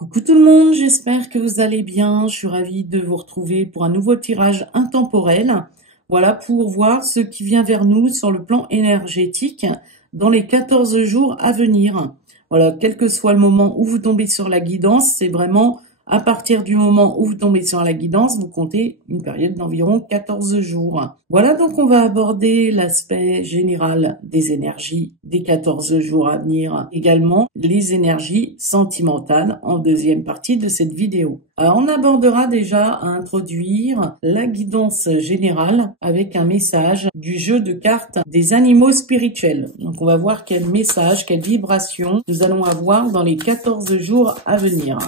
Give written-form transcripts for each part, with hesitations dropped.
Coucou tout le monde, j'espère que vous allez bien. Je suis ravie de vous retrouver pour un nouveau tirage intemporel. Voilà, pour voir ce qui vient vers nous sur le plan énergétique dans les 14 jours à venir. Voilà, quel que soit le moment où vous tombez sur la guidance, c'est vraiment à partir du moment où vous tombez sur la guidance, vous comptez une période d'environ 14 jours. Voilà, donc on va aborder l'aspect général des énergies des 14 jours à venir. Également, les énergies sentimentales en deuxième partie de cette vidéo. Alors, on abordera déjà à introduire la guidance générale avec un message du jeu de cartes des animaux spirituels. Donc, on va voir quel message, quelle vibration nous allons avoir dans les 14 jours à venir.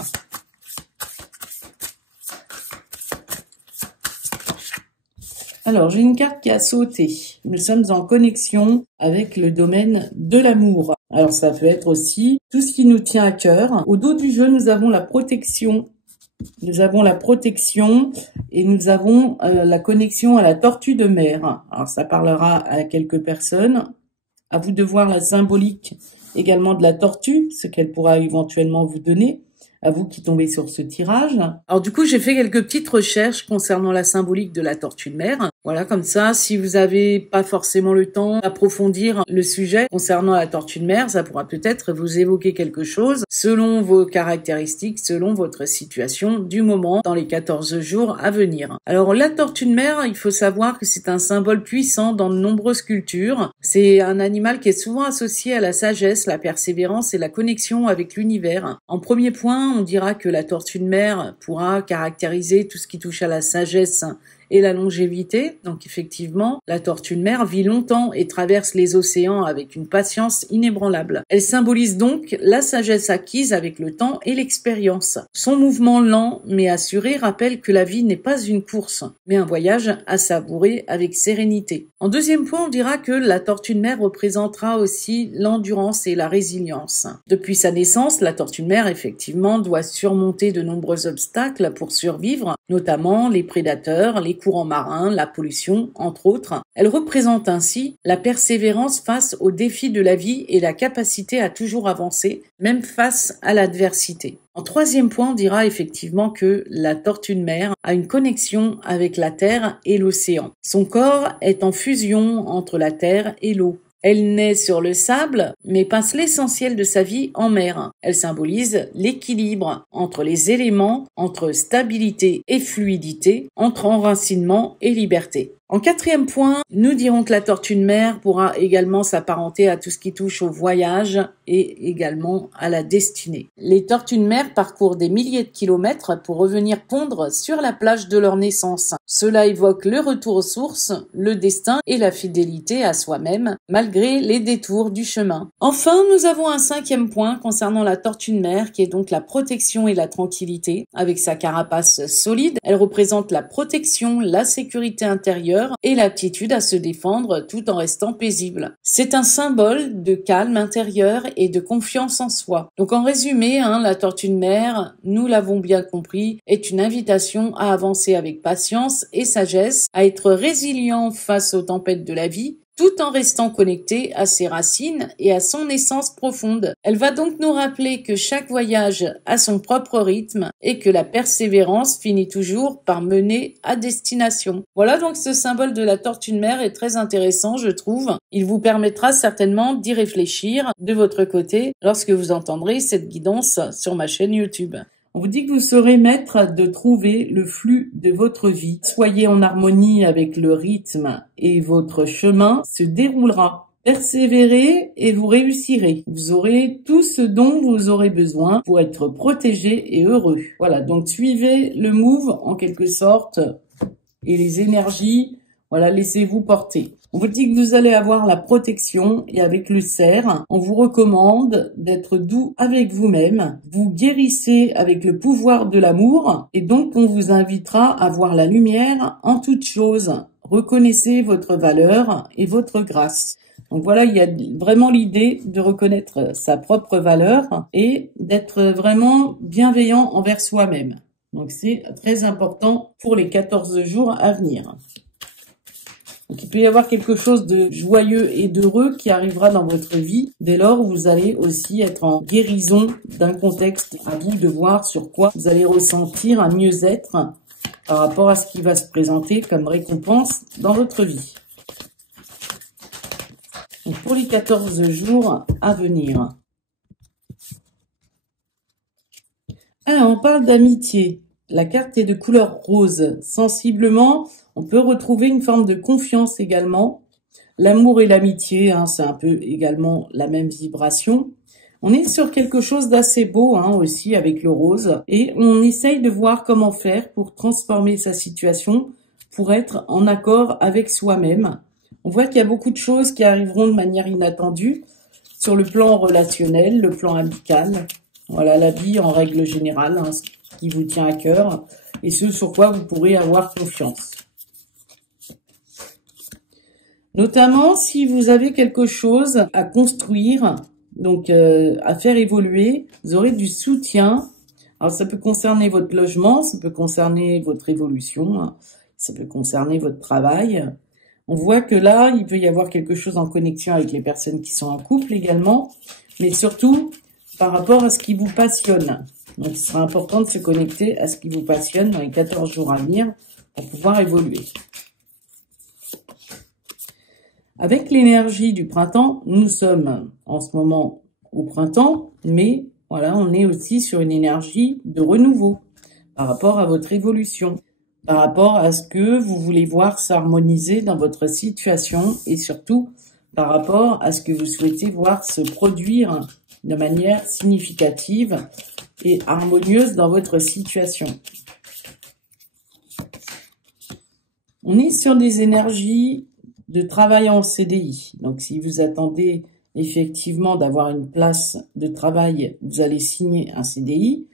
Alors, j'ai une carte qui a sauté. Nous sommes en connexion avec le domaine de l'amour. Alors, ça peut être aussi tout ce qui nous tient à cœur. Au dos du jeu, nous avons la protection. Nous avons la protection et nous avons la connexion à la tortue de mer. Alors, ça parlera à quelques personnes. À vous de voir la symbolique également de la tortue, ce qu'elle pourra éventuellement vous donner. À vous qui tombez sur ce tirage. Alors du coup, j'ai fait quelques petites recherches concernant la symbolique de la tortue de mer. Voilà, comme ça, si vous n'avez pas forcément le temps d'approfondir le sujet concernant la tortue de mer, ça pourra peut-être vous évoquer quelque chose selon vos caractéristiques, selon votre situation du moment dans les 14 jours à venir. Alors la tortue de mer, il faut savoir que c'est un symbole puissant dans de nombreuses cultures. C'est un animal qui est souvent associé à la sagesse, la persévérance et la connexion avec l'univers. En premier point, on dira que la tortue de mer pourra caractériser tout ce qui touche à la sagesse et la longévité. Donc effectivement, la tortue de mer vit longtemps et traverse les océans avec une patience inébranlable. Elle symbolise donc la sagesse acquise avec le temps et l'expérience. Son mouvement lent mais assuré rappelle que la vie n'est pas une course, mais un voyage à savourer avec sérénité. En deuxième point, on dira que la tortue de mer représentera aussi l'endurance et la résilience. Depuis sa naissance, la tortue de mer, effectivement, doit surmonter de nombreux obstacles pour survivre, notamment les prédateurs, les courants marins, la pollution, entre autres. Elle représente ainsi la persévérance face aux défis de la vie et la capacité à toujours avancer, même face à l'adversité. En troisième point, on dira effectivement que la tortue de mer a une connexion avec la terre et l'océan. Son corps est en fusion entre la terre et l'eau. Elle naît sur le sable, mais passe l'essentiel de sa vie en mer. Elle symbolise l'équilibre entre les éléments, entre stabilité et fluidité, entre enracinement et liberté. En quatrième point, nous dirons que la tortue de mer pourra également s'apparenter à tout ce qui touche au voyage et également à la destinée. Les tortues de mer parcourent des milliers de kilomètres pour revenir pondre sur la plage de leur naissance. Cela évoque le retour aux sources, le destin et la fidélité à soi-même, malgré les détours du chemin. Enfin, nous avons un cinquième point concernant la tortue de mer, qui est donc la protection et la tranquillité. Avec sa carapace solide, elle représente la protection, la sécurité intérieure et l'aptitude à se défendre tout en restant paisible. C'est un symbole de calme intérieur et de confiance en soi. Donc en résumé, la tortue de mer, nous l'avons bien compris, est une invitation à avancer avec patience et sagesse, à être résilient face aux tempêtes de la vie, tout en restant connecté à ses racines et à son essence profonde. Elle va donc nous rappeler que chaque voyage a son propre rythme et que la persévérance finit toujours par mener à destination. Voilà, donc ce symbole de la tortue de mer est très intéressant, je trouve. Il vous permettra certainement d'y réfléchir de votre côté lorsque vous entendrez cette guidance sur ma chaîne YouTube. On vous dit que vous serez maître de trouver le flux de votre vie. Soyez en harmonie avec le rythme et votre chemin se déroulera. Persévérez et vous réussirez. Vous aurez tout ce dont vous aurez besoin pour être protégé et heureux. Voilà, donc suivez le move en quelque sorte et les énergies, voilà, laissez-vous porter. On vous dit que vous allez avoir la protection et avec le cerf, on vous recommande d'être doux avec vous-même. Vous guérissez avec le pouvoir de l'amour et donc on vous invitera à voir la lumière en toutes choses. Reconnaissez votre valeur et votre grâce. Donc voilà, il y a vraiment l'idée de reconnaître sa propre valeur et d'être vraiment bienveillant envers soi-même. Donc c'est très important pour les 14 jours à venir. Donc il peut y avoir quelque chose de joyeux et d'heureux qui arrivera dans votre vie dès lors où vous allez aussi être en guérison d'un contexte. À vous de voir sur quoi vous allez ressentir un mieux-être par rapport à ce qui va se présenter comme récompense dans votre vie. Donc pour les 14 jours à venir. Alors on parle d'amitié. La carte est de couleur rose. Sensiblement, on peut retrouver une forme de confiance également. L'amour et l'amitié, c'est un peu également la même vibration. On est sur quelque chose d'assez beau aussi avec le rose. Et on essaye de voir comment faire pour transformer sa situation, pour être en accord avec soi-même. On voit qu'il y a beaucoup de choses qui arriveront de manière inattendue sur le plan relationnel, le plan amical. Voilà, la vie en règle générale, ce qui vous tient à cœur et ce sur quoi vous pourrez avoir confiance. Notamment si vous avez quelque chose à construire, donc à faire évoluer, vous aurez du soutien. Alors ça peut concerner votre logement, ça peut concerner votre évolution, ça peut concerner votre travail. On voit que là, il peut y avoir quelque chose en connexion avec les personnes qui sont en couple également, mais surtout par rapport à ce qui vous passionne. Donc il sera important de se connecter à ce qui vous passionne dans les 14 jours à venir pour pouvoir évoluer. Avec l'énergie du printemps, nous sommes en ce moment au printemps, mais voilà, on est aussi sur une énergie de renouveau par rapport à votre évolution, par rapport à ce que vous voulez voir s'harmoniser dans votre situation et surtout par rapport à ce que vous souhaitez voir se produire de manière significative et harmonieuse dans votre situation. On est sur des énergies de travail en CDI. Donc, si vous attendez effectivement d'avoir une place de travail, vous allez signer un CDI.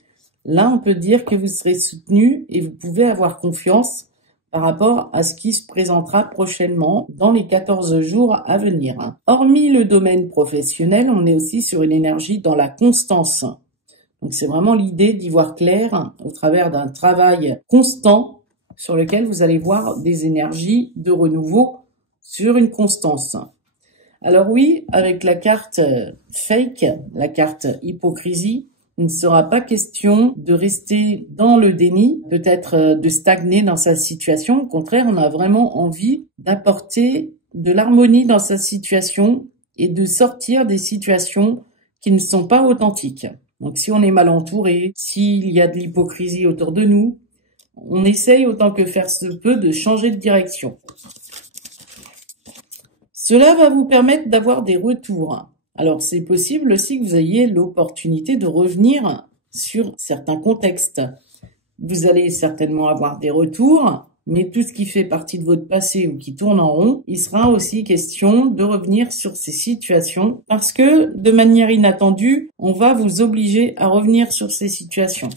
Là, on peut dire que vous serez soutenu et vous pouvez avoir confiance par rapport à ce qui se présentera prochainement dans les 14 jours à venir. Hormis le domaine professionnel, on est aussi sur une énergie dans la constance. Donc, c'est vraiment l'idée d'y voir clair au travers d'un travail constant sur lequel vous allez voir des énergies de renouveau sur une constance. Alors oui, avec la carte fake, la carte hypocrisie, il ne sera pas question de rester dans le déni, peut-être de stagner dans sa situation. Au contraire, on a vraiment envie d'apporter de l'harmonie dans sa situation et de sortir des situations qui ne sont pas authentiques. Donc si on est mal entouré, s'il y a de l'hypocrisie autour de nous, on essaye autant que faire se peut de changer de direction. Cela va vous permettre d'avoir des retours. Alors, c'est possible aussi que vous ayez l'opportunité de revenir sur certains contextes. Vous allez certainement avoir des retours, mais tout ce qui fait partie de votre passé ou qui tourne en rond, il sera aussi question de revenir sur ces situations parce que, de manière inattendue, on va vous obliger à revenir sur ces situations.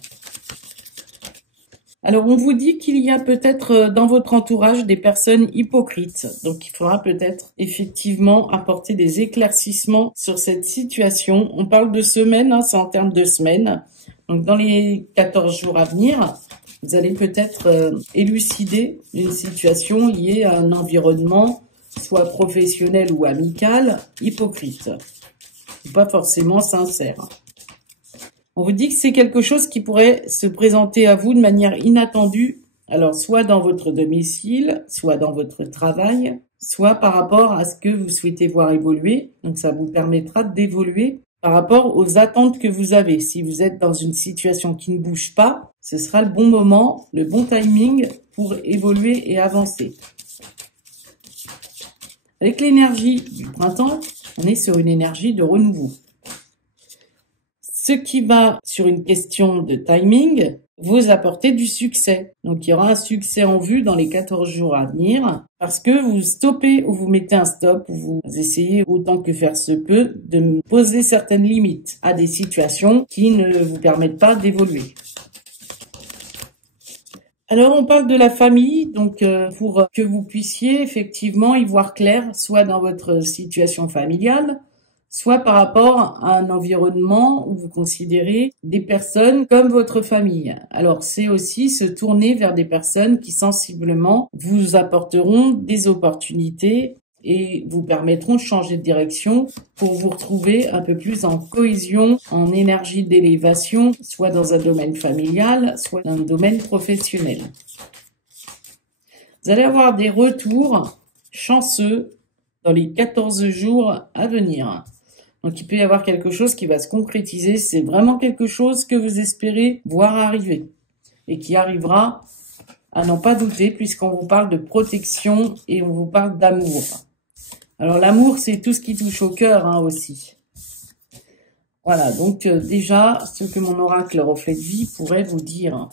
Alors, on vous dit qu'il y a peut-être dans votre entourage des personnes hypocrites. Donc, il faudra peut-être effectivement apporter des éclaircissements sur cette situation. On parle de semaines, c'est en termes de semaines. Donc, dans les 14 jours à venir, vous allez peut-être élucider une situation liée à un environnement, soit professionnel ou amical, hypocrite. Pas forcément sincère. On vous dit que c'est quelque chose qui pourrait se présenter à vous de manière inattendue, alors soit dans votre domicile, soit dans votre travail, soit par rapport à ce que vous souhaitez voir évoluer. Donc ça vous permettra d'évoluer par rapport aux attentes que vous avez. Si vous êtes dans une situation qui ne bouge pas, ce sera le bon moment, le bon timing pour évoluer et avancer. Avec l'énergie du printemps, on est sur une énergie de renouveau. Ce qui va, sur une question de timing, vous apporter du succès. Donc, il y aura un succès en vue dans les 14 jours à venir parce que vous stoppez ou vous mettez un stop ou vous essayez autant que faire se peut de poser certaines limites à des situations qui ne vous permettent pas d'évoluer. Alors, on parle de la famille, donc pour que vous puissiez effectivement y voir clair, soit dans votre situation familiale, soit par rapport à un environnement où vous considérez des personnes comme votre famille. Alors c'est aussi se tourner vers des personnes qui sensiblement vous apporteront des opportunités et vous permettront de changer de direction pour vous retrouver un peu plus en cohésion, en énergie d'élévation, soit dans un domaine familial, soit dans un domaine professionnel. Vous allez avoir des retours chanceux dans les 14 jours à venir. Donc, il peut y avoir quelque chose qui va se concrétiser. C'est vraiment quelque chose que vous espérez voir arriver et qui arrivera à n'en pas douter puisqu'on vous parle de protection et on vous parle d'amour. Alors, l'amour, c'est tout ce qui touche au cœur aussi. Voilà, donc déjà, ce que mon oracle reflet de vie pourrait vous dire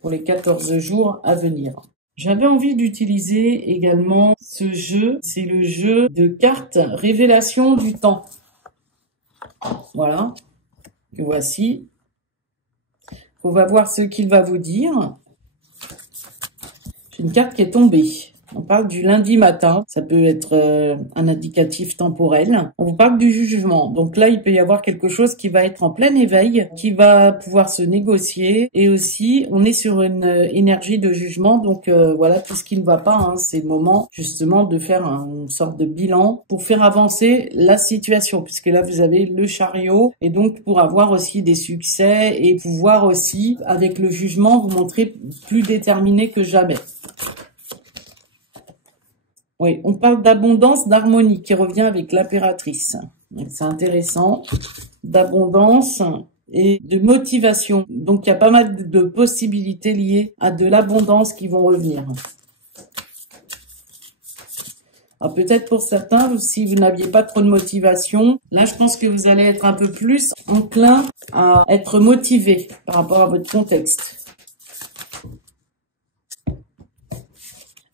pour les 14 jours à venir. J'avais envie d'utiliser également ce jeu, c'est le jeu de cartes Révélation du temps. Voilà, que voici. On va voir ce qu'il va vous dire. J'ai une carte qui est tombée. On parle du lundi matin, ça peut être un indicatif temporel. On vous parle du jugement. Donc là, il peut y avoir quelque chose qui va être en plein éveil, qui va pouvoir se négocier. Et aussi, on est sur une énergie de jugement. Donc voilà, tout ce qui ne va pas, c'est le moment justement de faire une sorte de bilan pour faire avancer la situation. Puisque là, vous avez le chariot. Et donc, pour avoir aussi des succès et pouvoir aussi, avec le jugement, vous montrer plus déterminé que jamais. Oui, on parle d'abondance, d'harmonie qui revient avec l'impératrice. C'est intéressant. D'abondance et de motivation. Donc, il y a pas mal de possibilités liées à de l'abondance qui vont revenir. Alors, peut-être pour certains, si vous n'aviez pas trop de motivation, là, je pense que vous allez être un peu plus enclin à être motivé par rapport à votre contexte.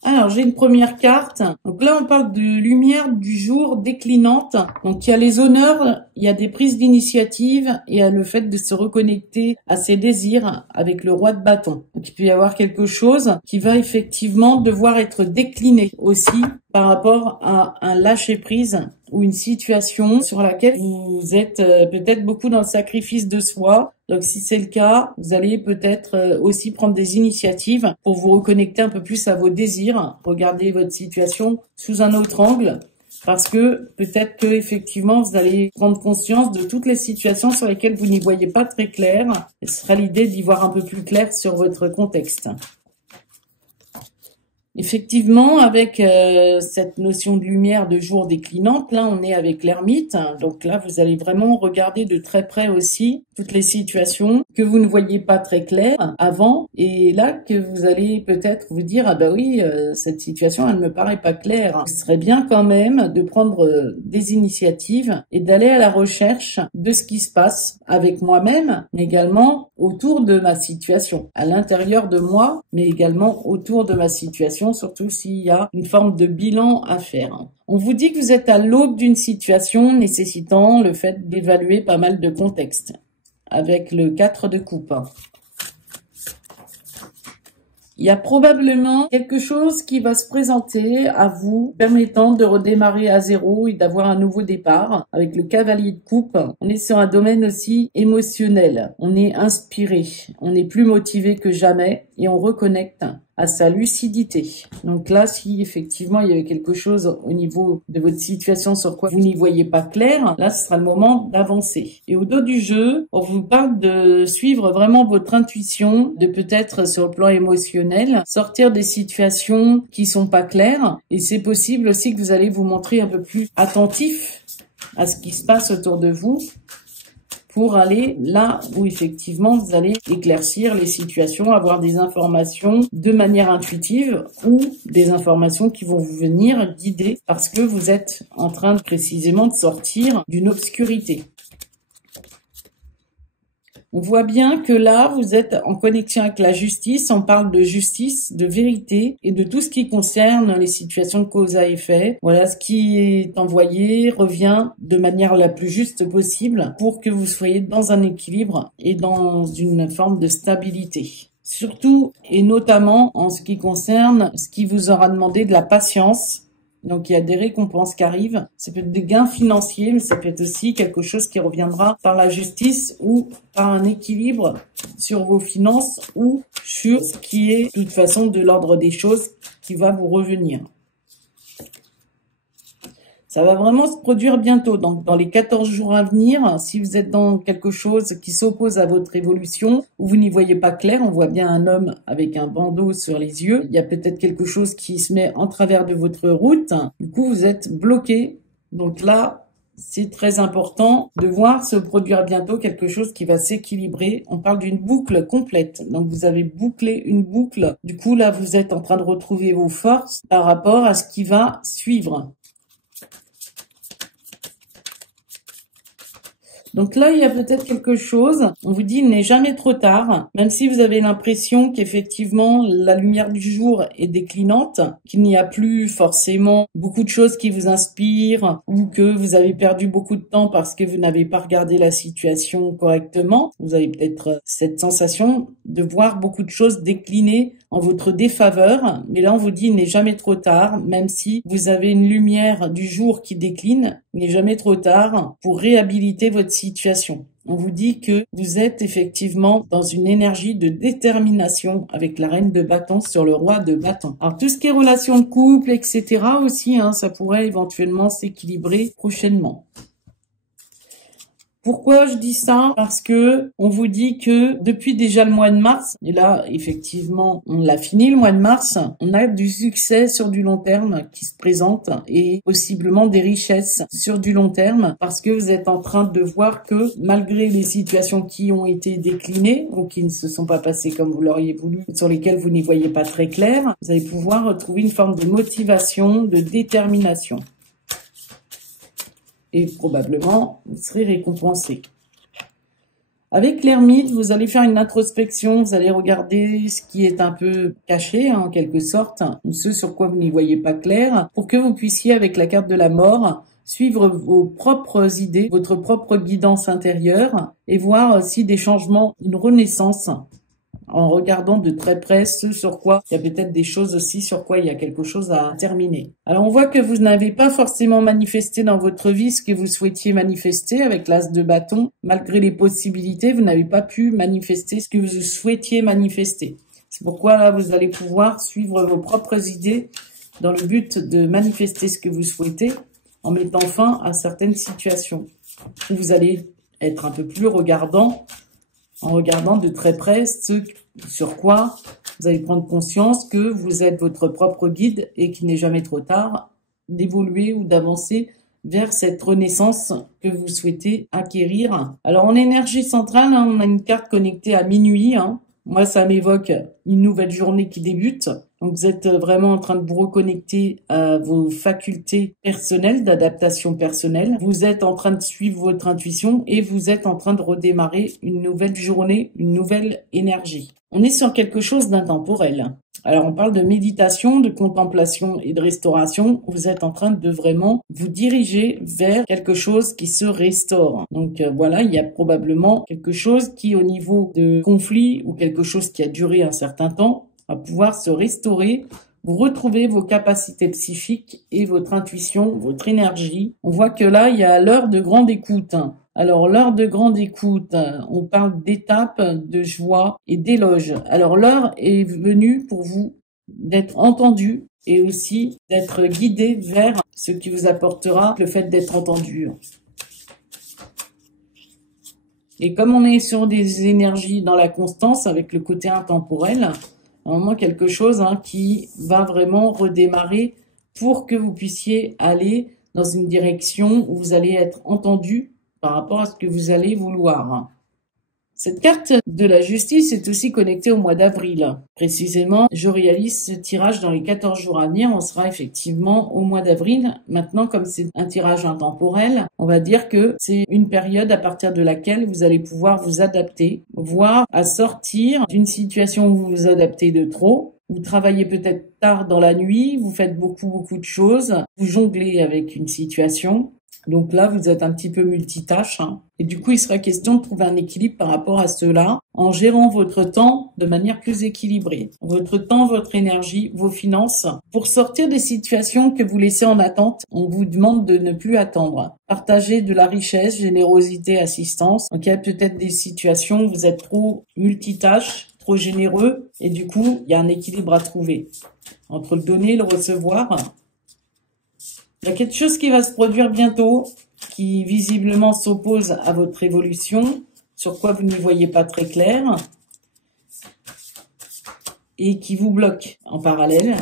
Alors, j'ai une première carte. Donc là, on parle de lumière du jour déclinante. Donc, il y a les honneurs, il y a des prises d'initiative, et il y a le fait de se reconnecter à ses désirs avec le roi de bâton. Donc, il peut y avoir quelque chose qui va effectivement devoir être décliné aussi par rapport à un lâcher-prise ou une situation sur laquelle vous êtes peut-être beaucoup dans le sacrifice de soi. Donc, si c'est le cas, vous allez peut-être aussi prendre des initiatives pour vous reconnecter un peu plus à vos désirs. Regardez votre situation sous un autre angle, parce que peut-être que effectivement vous allez prendre conscience de toutes les situations sur lesquelles vous n'y voyez pas très clair. Et ce sera l'idée d'y voir un peu plus clair sur votre contexte. Effectivement, avec cette notion de lumière de jour déclinante, là on est avec l'ermite, donc là vous allez vraiment regarder de très près aussi toutes les situations que vous ne voyez pas très claires avant, et là que vous allez peut-être vous dire ah bah oui, cette situation elle ne me paraît pas claire. Ce serait bien quand même de prendre des initiatives et d'aller à la recherche de ce qui se passe avec moi-même, mais également autour de ma situation, à l'intérieur de moi, mais également autour de ma situation, surtout s'il y a une forme de bilan à faire. On vous dit que vous êtes à l'aube d'une situation nécessitant le fait d'évaluer pas mal de contextes, avec le 4 de coupe. Il y a probablement quelque chose qui va se présenter à vous, permettant de redémarrer à zéro et d'avoir un nouveau départ. Avec le cavalier de coupe, on est sur un domaine aussi émotionnel. On est inspiré, on est plus motivé que jamais et on reconnecte à sa lucidité. Donc là, si effectivement il y avait quelque chose au niveau de votre situation sur quoi vous n'y voyez pas clair, là ce sera le moment d'avancer. Et au dos du jeu, on vous parle de suivre vraiment votre intuition, de peut-être sur le plan émotionnel, sortir des situations qui sont pas claires, et c'est possible aussi que vous allez vous montrer un peu plus attentif à ce qui se passe autour de vous, pour aller là où effectivement vous allez éclaircir les situations, avoir des informations de manière intuitive ou des informations qui vont vous venir guider parce que vous êtes en train précisément de sortir d'une obscurité. On voit bien que là, vous êtes en connexion avec la justice. On parle de justice, de vérité et de tout ce qui concerne les situations de cause à effet. Voilà, ce qui est envoyé revient de manière la plus juste possible pour que vous soyez dans un équilibre et dans une forme de stabilité. Surtout et notamment en ce qui concerne ce qui vous aura demandé de la patience Donc, il y a des récompenses qui arrivent. Ça peut être des gains financiers, mais ça peut être aussi quelque chose qui reviendra par la justice ou par un équilibre sur vos finances ou sur ce qui est, de toute façon, de l'ordre des choses qui va vous revenir. Ça va vraiment se produire bientôt, donc dans les 14 jours à venir. Si vous êtes dans quelque chose qui s'oppose à votre évolution, ou vous n'y voyez pas clair, on voit bien un homme avec un bandeau sur les yeux. Il y a peut-être quelque chose qui se met en travers de votre route. Du coup, vous êtes bloqué. Donc là, c'est très important de voir se produire bientôt quelque chose qui va s'équilibrer. On parle d'une boucle complète. Donc, vous avez bouclé une boucle. Du coup, là, vous êtes en train de retrouver vos forces par rapport à ce qui va suivre. Donc là, il y a peut-être quelque chose, on vous dit il n'est jamais trop tard, même si vous avez l'impression qu'effectivement la lumière du jour est déclinante, qu'il n'y a plus forcément beaucoup de choses qui vous inspirent ou que vous avez perdu beaucoup de temps parce que vous n'avez pas regardé la situation correctement. Vous avez peut-être cette sensation de voir beaucoup de choses décliner en votre défaveur, mais là on vous dit il n'est jamais trop tard, même si vous avez une lumière du jour qui décline, il n'est jamais trop tard pour réhabiliter votre situation. On vous dit que vous êtes effectivement dans une énergie de détermination avec la reine de bâton sur le roi de bâton. Alors tout ce qui est relations de couple, etc. aussi, ça pourrait éventuellement s'équilibrer prochainement. Pourquoi je dis ça? Parce que on vous dit que depuis déjà le mois de mars, et là effectivement on l'a fini le mois de mars, on a du succès sur du long terme qui se présente et possiblement des richesses sur du long terme parce que vous êtes en train de voir que malgré les situations qui ont été déclinées ou qui ne se sont pas passées comme vous l'auriez voulu, sur lesquelles vous n'y voyez pas très clair, vous allez pouvoir retrouver une forme de motivation, de détermination. Et probablement, vous serez récompensé. Avec l'ermite, vous allez faire une introspection, vous allez regarder ce qui est un peu caché, en quelque sorte, ou ce sur quoi vous n'y voyez pas clair, pour que vous puissiez, avec la carte de la mort, suivre vos propres idées, votre propre guidance intérieure, et voir aussi des changements, une renaissance, en regardant de très près ce sur quoi il y a peut-être des choses aussi sur quoi il y a quelque chose à terminer. Alors on voit que vous n'avez pas forcément manifesté dans votre vie ce que vous souhaitiez manifester avec l'as de bâton. Malgré les possibilités, vous n'avez pas pu manifester ce que vous souhaitiez manifester. C'est pourquoi là, vous allez pouvoir suivre vos propres idées dans le but de manifester ce que vous souhaitez en mettant fin à certaines situations. Vous allez être un peu plus regardant en regardant de très près ce sur quoi vous allez prendre conscience que vous êtes votre propre guide et qu'il n'est jamais trop tard d'évoluer ou d'avancer vers cette renaissance que vous souhaitez acquérir. Alors en énergie centrale, on a une carte connectée à minuit. Moi, ça m'évoque une nouvelle journée qui débute. Donc, vous êtes vraiment en train de vous reconnecter à vos facultés personnelles, d'adaptation personnelle. Vous êtes en train de suivre votre intuition et vous êtes en train de redémarrer une nouvelle journée, une nouvelle énergie. On est sur quelque chose d'intemporel. Alors, on parle de méditation, de contemplation et de restauration. Vous êtes en train de vraiment vous diriger vers quelque chose qui se restaure. Donc, voilà, il y a probablement quelque chose qui, au niveau de conflit ou quelque chose qui a duré un certain temps, va pouvoir se restaurer. Vous retrouvez vos capacités psychiques et votre intuition, votre énergie. On voit que là, il y a l'heure de grande écoute. Alors, l'heure de grande écoute, on parle d'étapes, de joie et d'éloges. Alors, l'heure est venue pour vous d'être entendu et aussi d'être guidé vers ce qui vous apportera le fait d'être entendu. Et comme on est sur des énergies dans la constance avec le côté intemporel, à un moment quelque chose qui va vraiment redémarrer pour que vous puissiez aller dans une direction où vous allez être entendu par rapport à ce que vous allez vouloir. Cette carte de la justice est aussi connectée au mois d'avril. Précisément, je réalise ce tirage dans les 14 jours à venir. On sera effectivement au mois d'avril. Maintenant, comme c'est un tirage intemporel, on va dire que c'est une période à partir de laquelle vous allez pouvoir vous adapter, voire à sortir d'une situation où vous vous adaptez de trop. Vous travaillez peut-être tard dans la nuit, vous faites beaucoup de choses, vous jonglez avec une situation. Donc là, vous êtes un petit peu multitâche, hein. Et du coup, il sera question de trouver un équilibre par rapport à cela en gérant votre temps de manière plus équilibrée. Votre temps, votre énergie, vos finances. Pour sortir des situations que vous laissez en attente, on vous demande de ne plus attendre. Partagez de la richesse, générosité, assistance. Donc il y a peut-être des situations où vous êtes trop multitâche, trop généreux, et du coup, il y a un équilibre à trouver entre le donner et le recevoir. Il y a quelque chose qui va se produire bientôt, qui visiblement s'oppose à votre évolution, sur quoi vous n'y voyez pas très clair, et qui vous bloque en parallèle,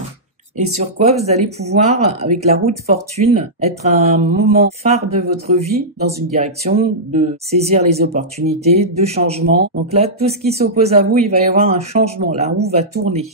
et sur quoi vous allez pouvoir, avec la roue de fortune, être un moment phare de votre vie, dans une direction de saisir les opportunités, de changement. Donc là, tout ce qui s'oppose à vous, il va y avoir un changement, la roue va tourner.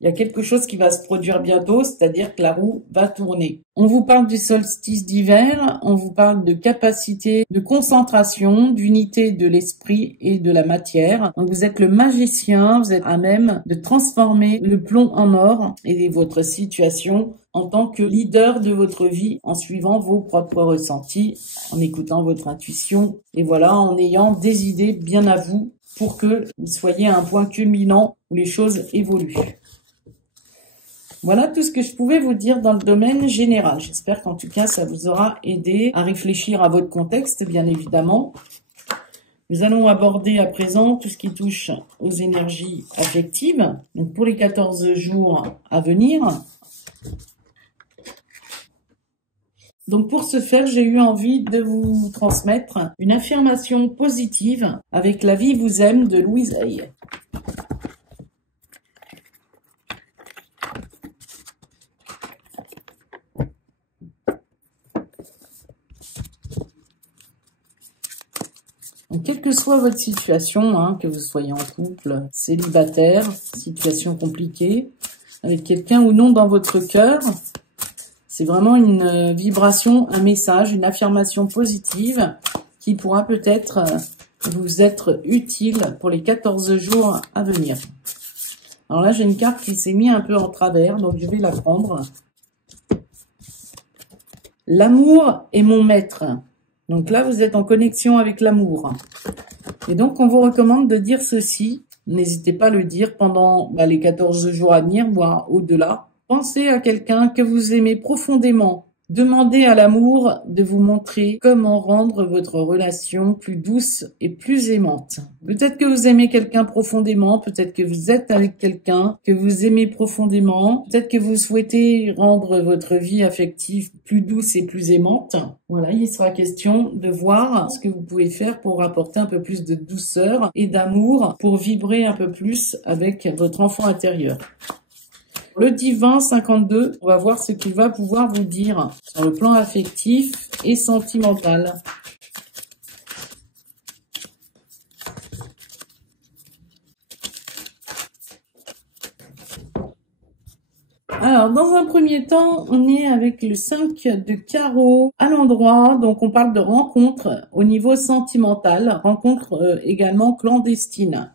Il y a quelque chose qui va se produire bientôt, c'est-à-dire que la roue va tourner. On vous parle du solstice d'hiver, on vous parle de capacité de concentration, d'unité de l'esprit et de la matière. Donc vous êtes le magicien, vous êtes à même de transformer le plomb en or et votre situation en tant que leader de votre vie en suivant vos propres ressentis, en écoutant votre intuition et voilà, en ayant des idées bien à vous pour que vous soyez à un point culminant où les choses évoluent. Voilà tout ce que je pouvais vous dire dans le domaine général. J'espère qu'en tout cas, ça vous aura aidé à réfléchir à votre contexte, bien évidemment. Nous allons aborder à présent tout ce qui touche aux énergies affectives. Donc pour les 14 jours à venir. Donc pour ce faire, j'ai eu envie de vous transmettre une affirmation positive avec La vie vous aime de Louise Hay. Donc, quelle que soit votre situation, hein, que vous soyez en couple, célibataire, situation compliquée, avec quelqu'un ou non dans votre cœur, c'est vraiment une vibration, un message, une affirmation positive qui pourra peut-être vous être utile pour les 14 jours à venir. Alors là, j'ai une carte qui s'est mise un peu en travers, donc je vais la prendre. L'amour est mon maître. Donc là, vous êtes en connexion avec l'amour. Et donc, on vous recommande de dire ceci. N'hésitez pas à le dire pendant les 14 jours à venir, voire au-delà. Pensez à quelqu'un que vous aimez profondément. Demandez à l'amour de vous montrer comment rendre votre relation plus douce et plus aimante. Peut-être que vous aimez quelqu'un profondément, peut-être que vous êtes avec quelqu'un que vous aimez profondément, peut-être que vous souhaitez rendre votre vie affective plus douce et plus aimante. Voilà, il sera question de voir ce que vous pouvez faire pour apporter un peu plus de douceur et d'amour, pour vibrer un peu plus avec votre enfant intérieur. Le divin 52, on va voir ce qu'il va pouvoir vous dire sur le plan affectif et sentimental. Alors, dans un premier temps, on est avec le 5 de carreau à l'endroit. Donc, on parle de rencontre au niveau sentimental, rencontre également clandestine.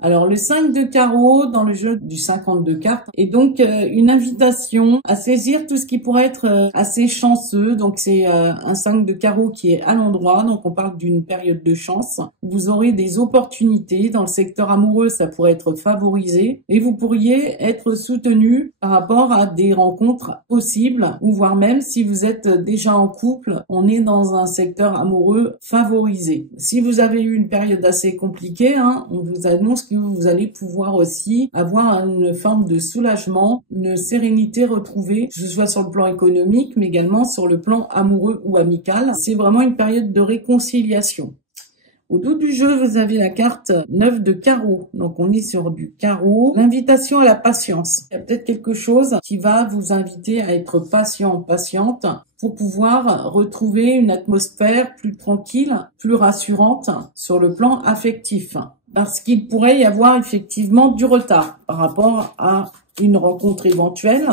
Alors, le 5 de carreau dans le jeu du 52 cartes est donc une invitation à saisir tout ce qui pourrait être assez chanceux. Donc, c'est un 5 de carreau qui est à l'endroit. Donc, on parle d'une période de chance. Vous aurez des opportunités. Dans le secteur amoureux, ça pourrait être favorisé. Et vous pourriez être soutenu par rapport à des rencontres possibles. Ou voire même, si vous êtes déjà en couple, on est dans un secteur amoureux favorisé. Si vous avez eu une période assez compliquée, on vous annonce que vous allez pouvoir aussi avoir une forme de soulagement, une sérénité retrouvée, que ce soit sur le plan économique, mais également sur le plan amoureux ou amical. C'est vraiment une période de réconciliation. Au dos du jeu, vous avez la carte 9 de carreau. Donc, on est sur du carreau. L'invitation à la patience. Il y a peut-être quelque chose qui va vous inviter à être patient, patiente, pour pouvoir retrouver une atmosphère plus tranquille, plus rassurante sur le plan affectif. Parce qu'il pourrait y avoir effectivement du retard par rapport à une rencontre éventuelle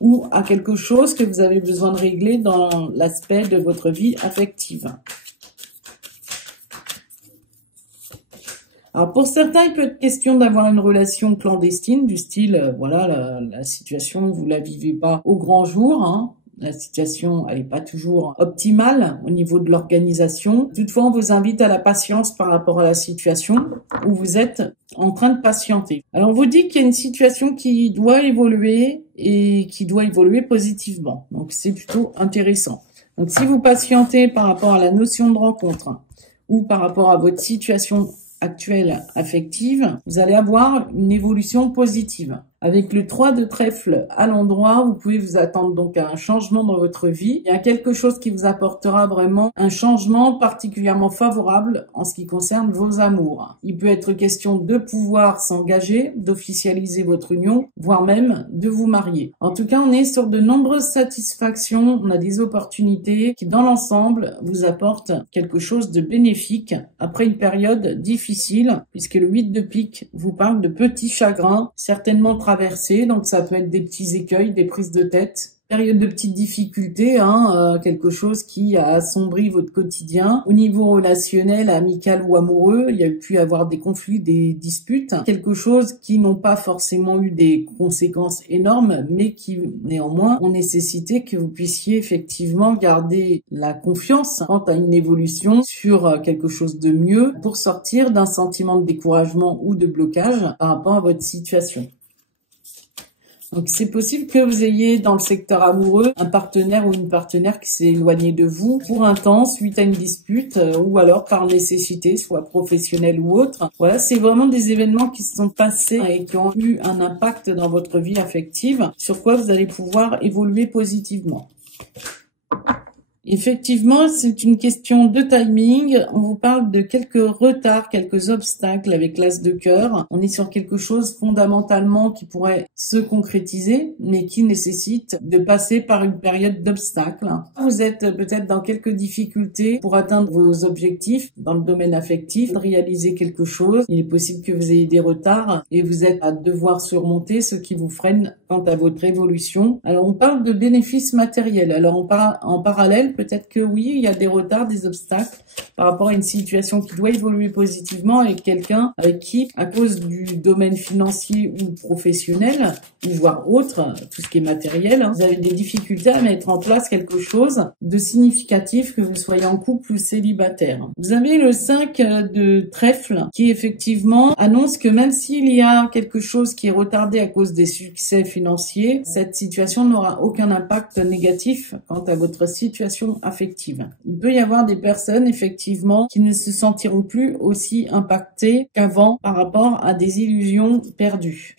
ou à quelque chose que vous avez besoin de régler dans l'aspect de votre vie affective. Alors pour certains, il peut être question d'avoir une relation clandestine du style, voilà, la situation, vous la vivez pas au grand jour, La situation, elle n'est pas toujours optimale au niveau de l'organisation. Toutefois, on vous invite à la patience par rapport à la situation où vous êtes en train de patienter. Alors, on vous dit qu'il y a une situation qui doit évoluer et qui doit évoluer positivement. Donc, c'est plutôt intéressant. Donc, si vous patientez par rapport à la notion de rencontre ou par rapport à votre situation actuelle affective, vous allez avoir une évolution positive. Avec le 3 de trèfle à l'endroit, vous pouvez vous attendre donc à un changement dans votre vie. Il y a quelque chose qui vous apportera vraiment un changement particulièrement favorable en ce qui concerne vos amours. Il peut être question de pouvoir s'engager, d'officialiser votre union, voire même de vous marier. En tout cas, on est sur de nombreuses satisfactions, on a des opportunités qui dans l'ensemble vous apportent quelque chose de bénéfique après une période difficile, puisque le 8 de pique vous parle de petits chagrins, certainement traversés, donc ça peut être des petits écueils, des prises de tête, période de petites difficultés, quelque chose qui a assombri votre quotidien. Au niveau relationnel, amical ou amoureux, il y a pu avoir des conflits, des disputes, quelque chose qui n'ont pas forcément eu des conséquences énormes, mais qui néanmoins ont nécessité que vous puissiez effectivement garder la confiance quant à une évolution sur quelque chose de mieux pour sortir d'un sentiment de découragement ou de blocage par rapport à votre situation. Donc, c'est possible que vous ayez dans le secteur amoureux un partenaire ou une partenaire qui s'est éloigné de vous pour un temps suite à une dispute ou alors par nécessité, soit professionnelle ou autre. Voilà, c'est vraiment des événements qui se sont passés et qui ont eu un impact dans votre vie affective, sur quoi vous allez pouvoir évoluer positivement. Effectivement, c'est une question de timing. On vous parle de quelques retards, quelques obstacles avec l'as de cœur. On est sur quelque chose fondamentalement qui pourrait se concrétiser, mais qui nécessite de passer par une période d'obstacles. Vous êtes peut-être dans quelques difficultés pour atteindre vos objectifs dans le domaine affectif, de réaliser quelque chose. Il est possible que vous ayez des retards et vous êtes à devoir surmonter ce qui vous freine quant à votre évolution. Alors, on parle de bénéfices matériels. Alors, en parallèle, peut-être que oui, il y a des retards, des obstacles par rapport à une situation qui doit évoluer positivement avec quelqu'un avec qui, à cause du domaine financier ou professionnel, ou voire autre, tout ce qui est matériel, vous avez des difficultés à mettre en place quelque chose de significatif, que vous soyez en couple ou célibataire. Vous avez le 5 de trèfle qui effectivement annonce que même s'il y a quelque chose qui est retardé à cause des succès financiers, cette situation n'aura aucun impact négatif quant à votre situation affective. Il peut y avoir des personnes effectivement qui ne se sentiront plus aussi impactées qu'avant par rapport à des illusions perdues.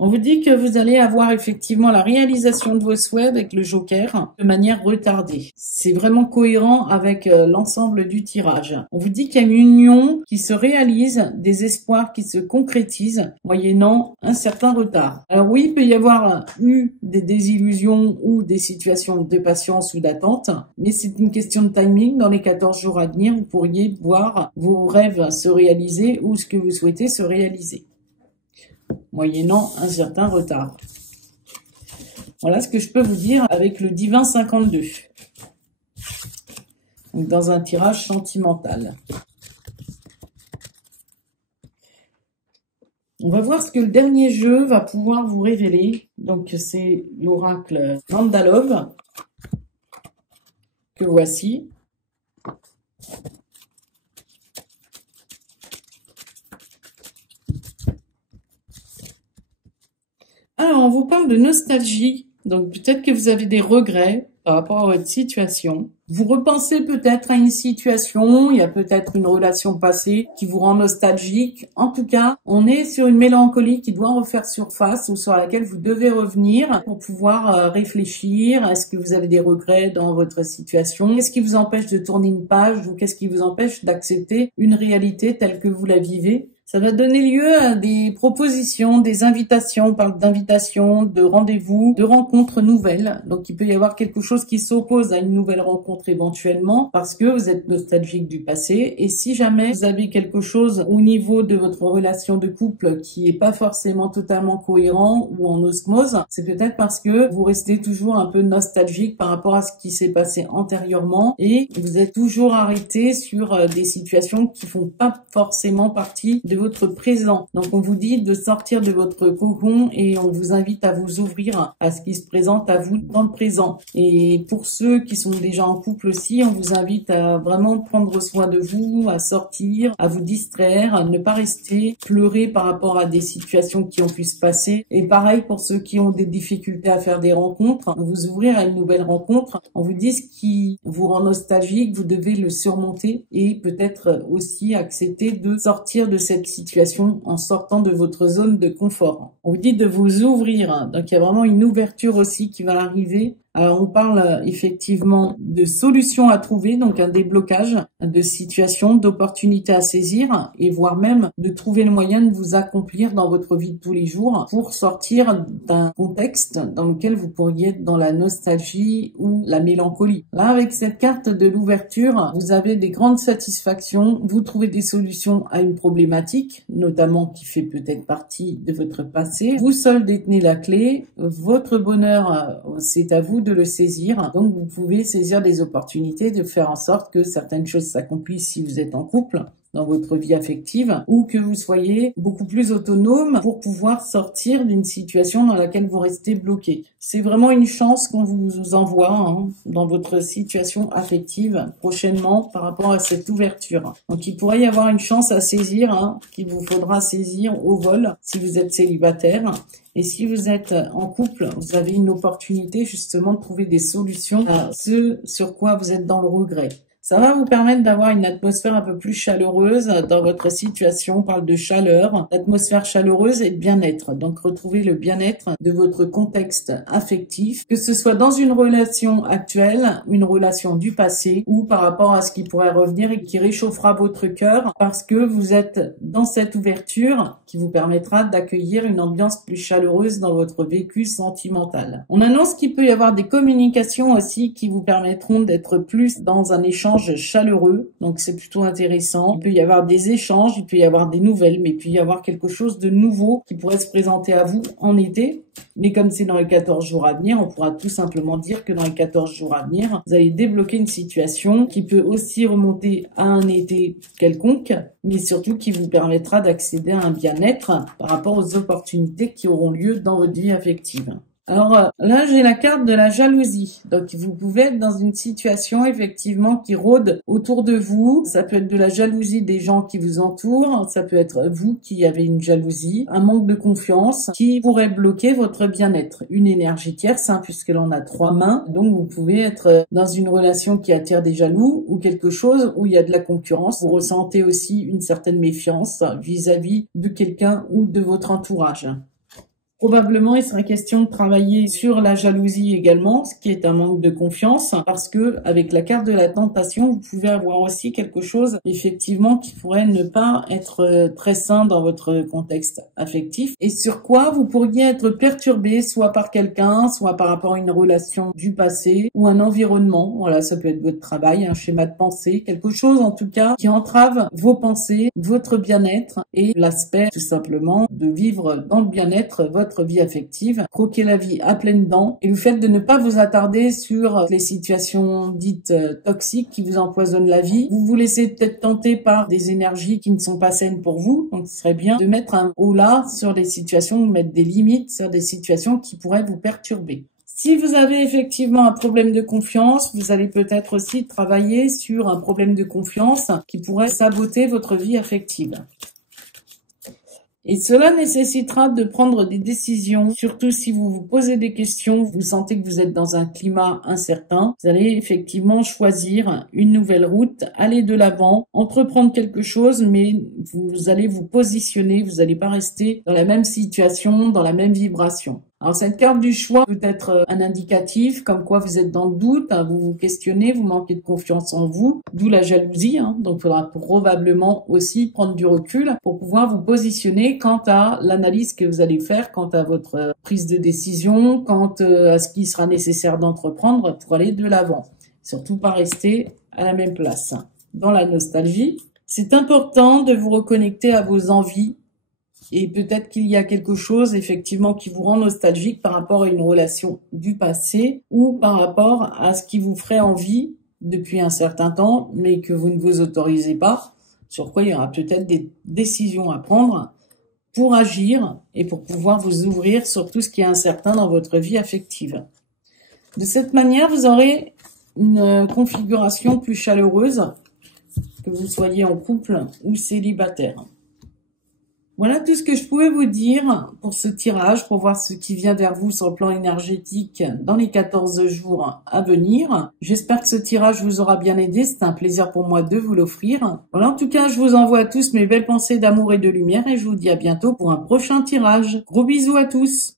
On vous dit que vous allez avoir effectivement la réalisation de vos souhaits avec le joker de manière retardée. C'est vraiment cohérent avec l'ensemble du tirage. On vous dit qu'il y a une union qui se réalise, des espoirs qui se concrétisent moyennant un certain retard. Alors oui, il peut y avoir eu des désillusions ou des situations de patience ou d'attente, mais c'est une question de timing. Dans les 14 jours à venir, vous pourriez voir vos rêves se réaliser ou ce que vous souhaitez se réaliser, moyennant un certain retard. Voilà ce que je peux vous dire avec le divin 52. Donc dans un tirage sentimental. On va voir ce que le dernier jeu va pouvoir vous révéler. Donc c'est l'oracle Mandalov que voici. Alors, on vous parle de nostalgie. Donc, peut-être que vous avez des regrets par rapport à votre situation. Vous repensez peut-être à une situation, il y a peut-être une relation passée qui vous rend nostalgique. En tout cas, on est sur une mélancolie qui doit refaire surface ou sur laquelle vous devez revenir pour pouvoir réfléchir. Est-ce que vous avez des regrets dans votre situation? Qu'est-ce qui vous empêche de tourner une page ou qu'est-ce qui vous empêche d'accepter une réalité telle que vous la vivez? Ça va donner lieu à des propositions, des invitations. On parle d'invitations, de rendez-vous, de rencontres nouvelles. Donc, il peut y avoir quelque chose qui s'oppose à une nouvelle rencontre éventuellement parce que vous êtes nostalgique du passé. Et si jamais vous avez quelque chose au niveau de votre relation de couple qui est pas forcément totalement cohérent ou en osmose, c'est peut-être parce que vous restez toujours un peu nostalgique par rapport à ce qui s'est passé antérieurement et vous êtes toujours arrêté sur des situations qui font pas forcément partie de de votre présent. Donc on vous dit de sortir de votre cocon et on vous invite à vous ouvrir à ce qui se présente à vous dans le présent. Et pour ceux qui sont déjà en couple aussi, on vous invite à vraiment prendre soin de vous, à sortir, à vous distraire, à ne pas rester pleurer par rapport à des situations qui ont pu se passer. Et pareil pour ceux qui ont des difficultés à faire des rencontres, vous ouvrir à une nouvelle rencontre. On vous dit ce qui vous rend nostalgique, vous devez le surmonter et peut-être aussi accepter de sortir de cette situation en sortant de votre zone de confort. On vous dit de vous ouvrir, donc il y a vraiment une ouverture aussi qui va arriver. On parle effectivement de solutions à trouver, donc un déblocage de situations, d'opportunités à saisir et voire même de trouver le moyen de vous accomplir dans votre vie de tous les jours pour sortir d'un contexte dans lequel vous pourriez être dans la nostalgie ou la mélancolie. Là, avec cette carte de l'ouverture, vous avez des grandes satisfactions, vous trouvez des solutions à une problématique, notamment qui fait peut-être partie de votre passé. Vous seul détenez la clé, votre bonheur, c'est à vous de le saisir. Donc vous pouvez saisir des opportunités de faire en sorte que certaines choses s'accomplissent si vous êtes en couple dans votre vie affective ou que vous soyez beaucoup plus autonome pour pouvoir sortir d'une situation dans laquelle vous restez bloqué. C'est vraiment une chance qu'on vous envoie dans votre situation affective prochainement par rapport à cette ouverture. Donc il pourrait y avoir une chance à saisir qu'il vous faudra saisir au vol si vous êtes célibataire. Et si vous êtes en couple, vous avez une opportunité justement de trouver des solutions à ce sur quoi vous êtes dans le regret. Ça va vous permettre d'avoir une atmosphère un peu plus chaleureuse dans votre situation. On parle de chaleur, d'atmosphère chaleureuse et de bien-être. Donc, retrouvez le bien-être de votre contexte affectif, que ce soit dans une relation actuelle, une relation du passé ou par rapport à ce qui pourrait revenir et qui réchauffera votre cœur parce que vous êtes dans cette ouverture qui vous permettra d'accueillir une ambiance plus chaleureuse dans votre vécu sentimental. On annonce qu'il peut y avoir des communications aussi qui vous permettront d'être plus dans un échange chaleureux, donc c'est plutôt intéressant. Il peut y avoir des échanges, il peut y avoir des nouvelles, mais il peut y avoir quelque chose de nouveau qui pourrait se présenter à vous en été. Mais comme c'est dans les 14 jours à venir, on pourra tout simplement dire que dans les 14 jours à venir, vous allez débloquer une situation qui peut aussi remonter à un été quelconque, mais surtout qui vous permettra d'accéder à un bien-être par rapport aux opportunités qui auront lieu dans votre vie affective. Alors là, j'ai la carte de la jalousie. Donc, vous pouvez être dans une situation effectivement qui rôde autour de vous. Ça peut être de la jalousie des gens qui vous entourent. Ça peut être vous qui avez une jalousie, un manque de confiance qui pourrait bloquer votre bien-être. Une énergie tierce, puisque l'on a 3 mains. Donc, vous pouvez être dans une relation qui attire des jaloux ou quelque chose où il y a de la concurrence. Vous ressentez aussi une certaine méfiance vis-à-vis de quelqu'un ou de votre entourage. Probablement, il sera question de travailler sur la jalousie également, ce qui est un manque de confiance, parce que avec la carte de la tentation, vous pouvez avoir aussi quelque chose, effectivement, qui pourrait ne pas être très sain dans votre contexte affectif, et sur quoi vous pourriez être perturbé, soit par quelqu'un, soit par rapport à une relation du passé, ou un environnement. Voilà, ça peut être votre travail, un schéma de pensée, quelque chose en tout cas qui entrave vos pensées, votre bien-être, et l'aspect tout simplement de vivre dans le bien-être votre vie affective, croquer la vie à pleines dents et le fait de ne pas vous attarder sur les situations dites toxiques qui vous empoisonnent la vie. Vous vous laissez peut-être tenter par des énergies qui ne sont pas saines pour vous, donc ce serait bien de mettre un haut là sur des situations, de mettre des limites sur des situations qui pourraient vous perturber. Si vous avez effectivement un problème de confiance, vous allez peut-être aussi travailler sur un problème de confiance qui pourrait saboter votre vie affective. Et cela nécessitera de prendre des décisions, surtout si vous vous posez des questions, vous sentez que vous êtes dans un climat incertain. Vous allez effectivement choisir une nouvelle route, aller de l'avant, entreprendre quelque chose, mais vous allez vous positionner, vous n'allez pas rester dans la même situation, dans la même vibration. Alors cette carte du choix peut être un indicatif, comme quoi vous êtes dans le doute, vous vous questionnez, vous manquez de confiance en vous, d'où la jalousie, donc il faudra probablement aussi prendre du recul pour pouvoir vous positionner quant à l'analyse que vous allez faire, quant à votre prise de décision, quant à ce qui sera nécessaire d'entreprendre pour aller de l'avant. Surtout pas rester à la même place. Dans la nostalgie, c'est important de vous reconnecter à vos envies. Et peut-être qu'il y a quelque chose, effectivement, qui vous rend nostalgique par rapport à une relation du passé ou par rapport à ce qui vous ferait envie depuis un certain temps, mais que vous ne vous autorisez pas. sur quoi il y aura peut-être des décisions à prendre pour agir et pour pouvoir vous ouvrir sur tout ce qui est incertain dans votre vie affective. De cette manière, vous aurez une configuration plus chaleureuse, que vous soyez en couple ou célibataire. Voilà tout ce que je pouvais vous dire pour ce tirage, pour voir ce qui vient vers vous sur le plan énergétique dans les 14 jours à venir. J'espère que ce tirage vous aura bien aidé. C'est un plaisir pour moi de vous l'offrir. Voilà, en tout cas, je vous envoie à tous mes belles pensées d'amour et de lumière et je vous dis à bientôt pour un prochain tirage. Gros bisous à tous!